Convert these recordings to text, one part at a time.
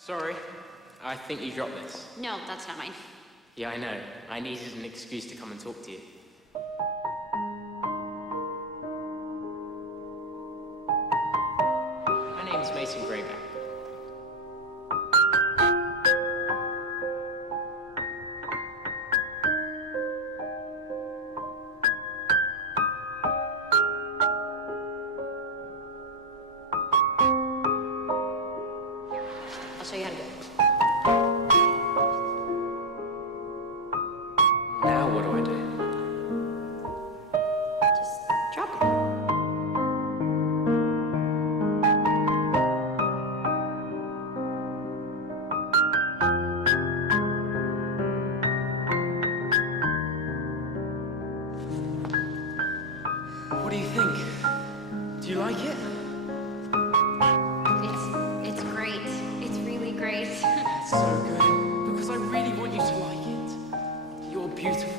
Sorry, I think you dropped this. No, that's not mine. Yeah, I know. I needed an excuse to come and talk to you. My name's Mason Gregg. I'll show you how to do it. Now what do I do? Just drop it. What do you think? Do you like it? It's great. It's really great. It's so good, because I really want you to like it. You're beautiful,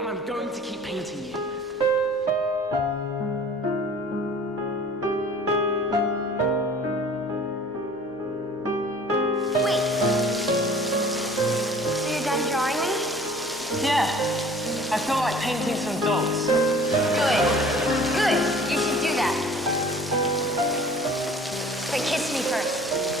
and I'm going to keep painting you. Wait. So you're done drawing me? Yeah, I feel like painting some dogs. Good. Good. You should do that. But kiss me first.